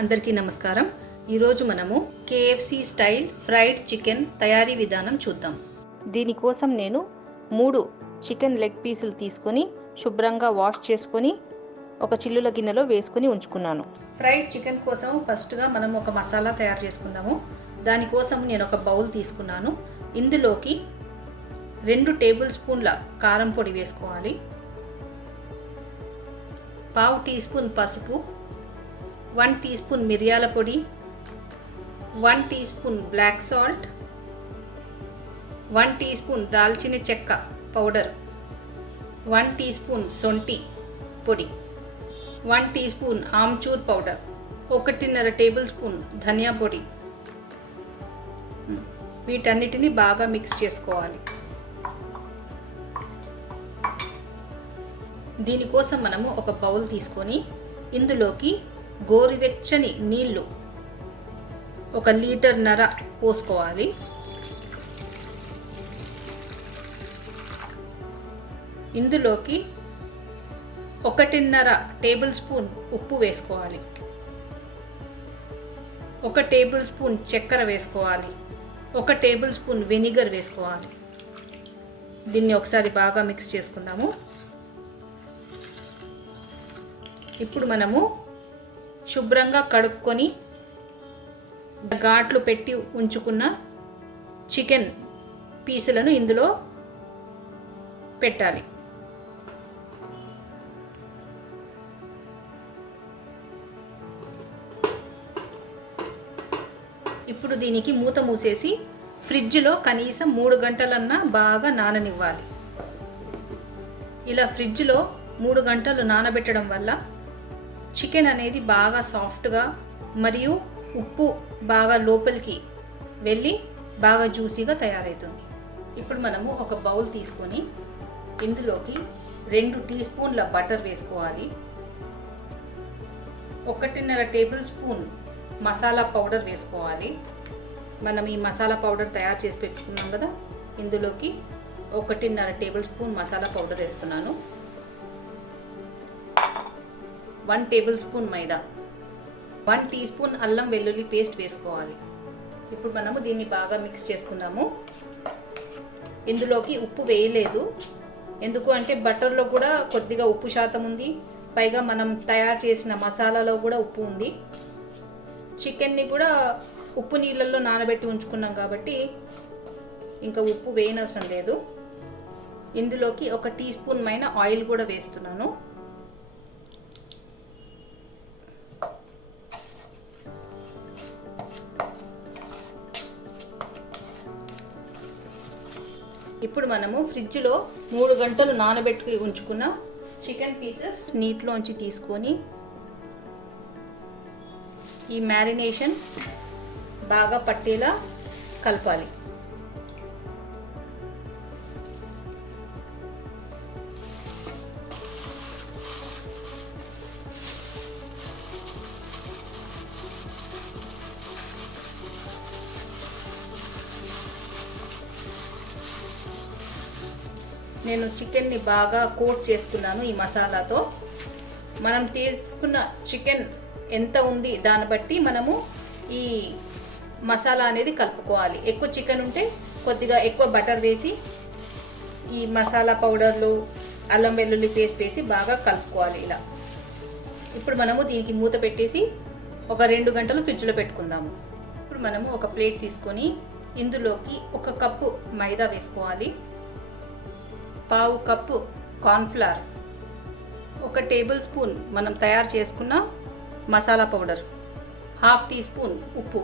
అందరికీ నమస్కారం. ఈరోజు మనము KFC స్టైల్ ఫ్రైడ్ చికెన్ తయారీ విధానం చూద్దాం. దీనికోసం నేను 3 చికెన్ లెగ్ పీసులు తీసుకొని శుభ్రంగా వాష్ చేసుకొని ఒక చిల్లుల గిన్నెలో వేసుకొని ఉంచుకున్నాను. ఫ్రైడ్ చికెన్ కోసం ఫస్ట్గా మనం ఒక మసాలా తయారు చేసుకుందాము. దానికోసం నేను ఒక బౌల్ తీసుకున్నాను. ఇందులోకి 2 టేబుల్ స్పూన్ల కారం పొడి వేసుకోవాలి, 1/2 టీ స్పూన్ పసుపు, 1 టీ స్పూన్ మిరియాల పొడి, 1 teaspoon black salt, 1 teaspoon దాల్చిన చెక్క పౌడర్, 1 టీ స్పూన్ సొంటి పొడి, 1 teaspoon amchur powder, 1.5 tablespoon ధనియా పొడి. వీటన్నిటిని బాగా మిక్స్ చేసుకోవాలి. దీనికోసం మనము ఒక బౌల్ తీసుకొని ఇందులోకి గోరువెచ్చని నీళ్లు 1.5 లీటర్ పోసుకోవాలి. ఇందులోకి 1.5 టేబుల్ స్పూన్ ఉప్పు వేసుకోవాలి, 1 టేబుల్ స్పూన్ చక్కెర వేసుకోవాలి, 1 టేబుల్ స్పూన్ వెనిగర్ వేసుకోవాలి. దీన్ని ఒకసారి బాగా మిక్స్ చేసుకుందాము. ఇప్పుడు మనము శుభ్రంగా కడుక్కొని ఘాట్లు పెట్టి ఉంచుకున్న చికెన్ పీసులను ఇందులో పెట్టాలి. ఇప్పుడు దీనికి మూత మూసేసి ఫ్రిడ్జ్లో కనీసం 3 గంటలన్నా బాగా నాననివ్వాలి. ఇలా ఫ్రిడ్జ్లో 3 గంటలు నానబెట్టడం వల్ల చికెన్ అనేది బాగా సాఫ్ట్గా మరియు ఉప్పు బాగా లోపలికి వెళ్ళి బాగా జ్యూసీగా తయారవుతుంది. ఇప్పుడు మనము ఒక బౌల్ తీసుకొని ఇందులోకి 2 టీ స్పూన్ల బటర్ వేసుకోవాలి, 1.5 టేబుల్ స్పూన్ మసాలా పౌడర్ వేసుకోవాలి. మనం ఈ మసాలా పౌడర్ తయారు చేసి పెట్టుకున్నాం కదా, ఇందులోకి 1.5 టేబుల్ స్పూన్ మసాలా పౌడర్ వేస్తున్నాను, 1 టేబుల్ స్పూన్ మైదా, 1 టీ స్పూన్ అల్లం వెల్లుల్లి పేస్ట్ వేసుకోవాలి. ఇప్పుడు మనము దీన్ని బాగా మిక్స్ చేసుకుందాము. ఇందులోకి ఉప్పు వేయలేదు, ఎందుకు అంటే బటర్లో కూడా కొద్దిగా ఉప్పు శాతం ఉంది, పైగా మనం తయారు చేసిన మసాలాలో కూడా ఉప్పు ఉంది. చికెన్ని కూడా ఉప్పు నీళ్ళల్లో నానబెట్టి ఉంచుకున్నాం కాబట్టి ఇంకా ఉప్పు వేయనవసరం లేదు. ఇందులోకి 1 టీ స్పూన్ మైన ఆయిల్ కూడా వేస్తున్నాను. ఇప్పుడు మనము ఫ్రిడ్జ్లో 3 గంటలు నానబెట్టి ఉంచుకున్న చికెన్ పీసెస్ నీటిలోంచి తీసుకొని ఈ మ్యారినేషన్ బాగా పట్టేలా కలపాలి. నేను చికెన్ని బాగా కోట్ చేసుకున్నాను ఈ మసాలాతో. మనం తీసుకున్న చికెన్ ఎంత ఉంది దాన్ని బట్టి మనము ఈ మసాలా అనేది కలుపుకోవాలి. ఎక్కువ చికెన్ ఉంటే కొద్దిగా ఎక్కువ బటర్ వేసి ఈ మసాలా పౌడర్లు అల్లం వెల్లుల్లి పేస్ట్ వేసి బాగా కలుపుకోవాలి ఇలా. ఇప్పుడు మనము దీనికి మూత పెట్టేసి ఒక 2 గంటలు ఫ్రిడ్జ్లో పెట్టుకుందాము. ఇప్పుడు మనము ఒక ప్లేట్ తీసుకొని ఇందులోకి 1 కప్పు మైదా వేసుకోవాలి, 1/2 కప్పు కార్న్ఫ్లవర్, 1 టేబుల్ స్పూన్ మనం తయారు చేసుకున్న మసాలా పౌడర్, 1/2 టీ స్పూన్ ఉప్పు.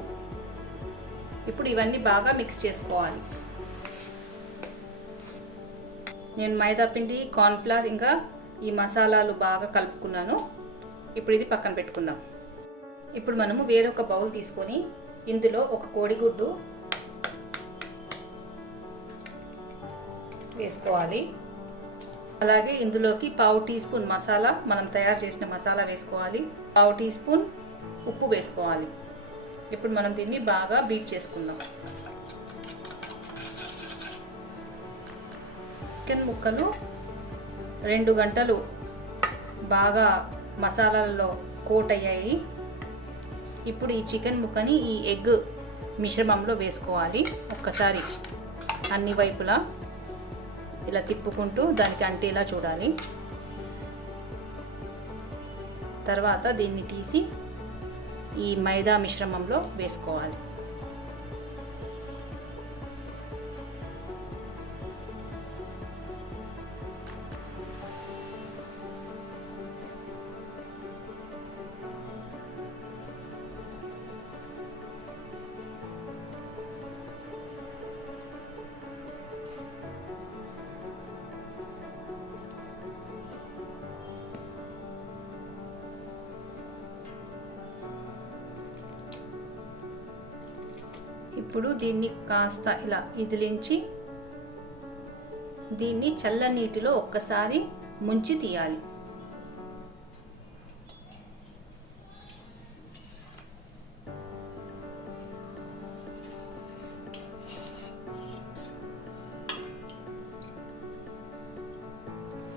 ఇప్పుడు ఇవన్నీ బాగా మిక్స్ చేసుకోవాలి. నేను మైదా పిండి, కార్న్ఫ్లవర్ ఇంకా ఈ మసాలాలు బాగా కలుపుకున్నాను. ఇప్పుడు ఇది పక్కన పెట్టుకుందాం. ఇప్పుడు మనము వేరొక బౌల్ తీసుకొని ఇందులో 1 కోడిగుడ్డు వేసుకోవాలి. అలాగే ఇందులోకి 1/2 టీ స్పూన్ మసాలా, మనం తయారు చేసిన మసాలా వేసుకోవాలి, 1/2 టీ స్పూన్ ఉప్పు వేసుకోవాలి. ఇప్పుడు మనం దీన్ని బాగా బీట్ చేసుకుందాం. చికెన్ ముక్కలు 2 గంటలు బాగా మసాలాలలో కోట్ అయ్యాయి. ఇప్పుడు ఈ చికెన్ ముక్కని ఈ ఎగ్ మిశ్రమంలో వేసుకోవాలి. ఒక్కసారి అన్ని వైపులా ఇలా తిప్పుకుంటూ దానికి అంటేలా చూడాలి. తర్వాత దీన్ని తీసి ఈ మైదా మిశ్రమంలో వేసుకోవాలి. ఇప్పుడు దీన్ని కాస్త ఇలా ఇదిలించి దీన్ని చల్లనీటిలో ఒక్కసారి ముంచి తీయాలి.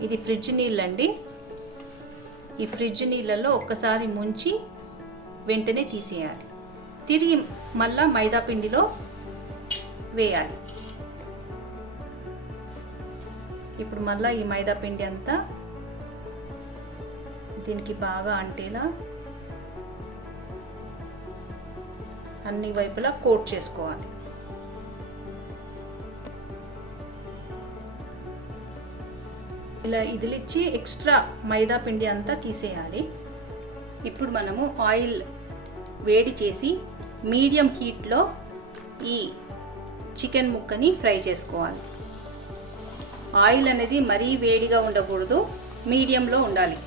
ఇది ఫ్రిడ్జ్ నీళ్ళండి. ఈ ఫ్రిడ్జ్ నీళ్ళల్లో ఒక్కసారి ముంచి వెంటనే తీసేయాలి. తిరిగి మళ్ళా మైదా పిండిలో వేయాలి. ఇప్పుడు మళ్ళీ ఈ మైదా పిండి అంతా దీనికి బాగా అంటేలా అన్ని వైపులా కోట్ చేసుకోవాలి. ఇలా ఇదిలిచ్చి ఎక్స్ట్రా మైదా పిండి అంతా తీసేయాలి. ఇప్పుడు మనము ఆయిల్ వేడి చేసి మీడియం హీట్లో ఈ చికెన్ ముక్కని ఫ్రై చేసుకోవాలి. ఆయిల్ అనేది మరీ వేడిగా ఉండకూడదు, మీడియంలో ఉండాలి.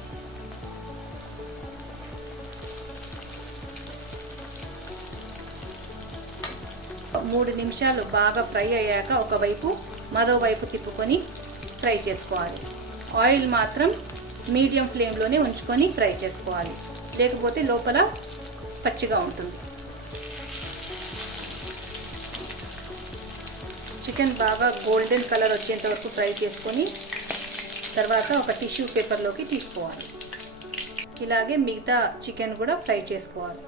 మూడు నిమిషాలు బాగా ఫ్రై అయ్యాక ఒకవైపు మరోవైపు తిప్పుకొని ఫ్రై చేసుకోవాలి. ఆయిల్ మాత్రం మీడియం ఫ్లేమ్లోనే ఉంచుకొని ఫ్రై చేసుకోవాలి, లేకపోతే లోపల పచ్చిగా ఉంటుంది. చికెన్ బాగా గోల్డెన్ కలర్ వచ్చేంత వరకు ఫ్రై చేసుకొని తర్వాత ఒక టిష్యూ పేపర్లోకి తీసుకోవాలి. ఇలాగే మిగతా చికెన్ కూడా ఫ్రై చేసుకోవాలి.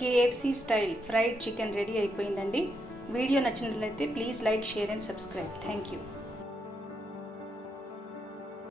KFC style fried chicken ready అయిపోయిందండి. వీడియో నచ్చినట్లయితే please like, share and subscribe. Thank you.